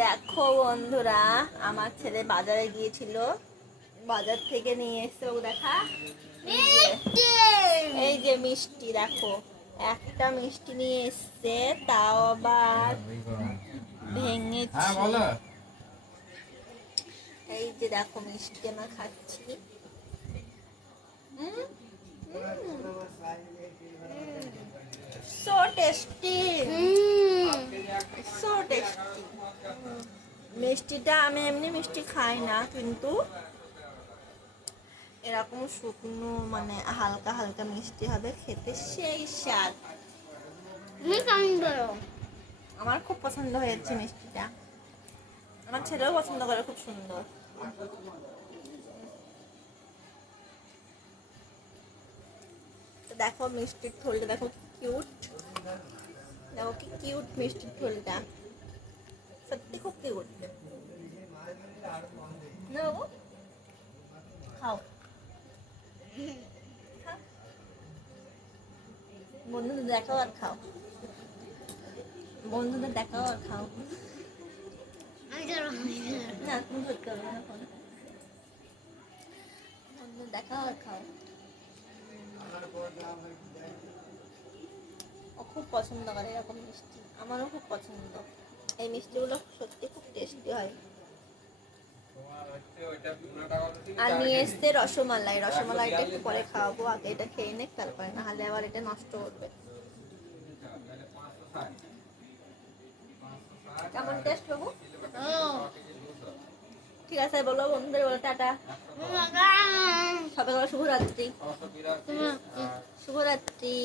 দেখো বন্ধুরা, আমার ছেলে বাজারে গিয়েছিল, বাজার থেকে নিয়ে এসছে। ও দেখা, এই যে মিষ্টি, দেখো একটা মিষ্টি নিয়ে এসছে, তাও আবার ভেঙেছি। এই যে দেখো মিষ্টি আমরা খাচ্ছি। So tasty, so tasty. মিষ্টিটা আমি এমনি মিষ্টি খাই না, কিন্তু এরকম শুকনো মানে হালকা হালকা মিষ্টি হবে, খেতে সেই স্বাদ। আমার খুব পছন্দ হয়েছে মিষ্টিটা, আমার ছেলেও পছন্দ করে, খুব সুন্দর। দেখো মিষ্টির থলিটা, দেখো কি কিউট, দেখো কি কিউট মিষ্টির থলিটা, সত্যি খুব কিউট। নাও খাও, বন্ধুদের দেখাও আর খাও, বন্ধুদের দেখাও আর খাও। না তুমি ধরতে হবে না, বন্ধুদের দেখাও আর খাও। ও খুব পছন্দ করে এরকম মিষ্টি, আমারও খুব পছন্দ। এই মিষ্টিগুলো সত্যি খুব টেস্টি হয়। আর নিয়ে এসছে রসমালাই, রসমালাইটা একটু পরে খাওয়াবো, আগে এটা খেয়ে নে, তারপরে না হলে আবার এটা নষ্ট করবে। কেমন টেস্ট বাবু? ঠিক আছে বলো বন্ধুদের, বলো টাটা, সবাই বলো শুভরাত্রি, শুভরাত্রি।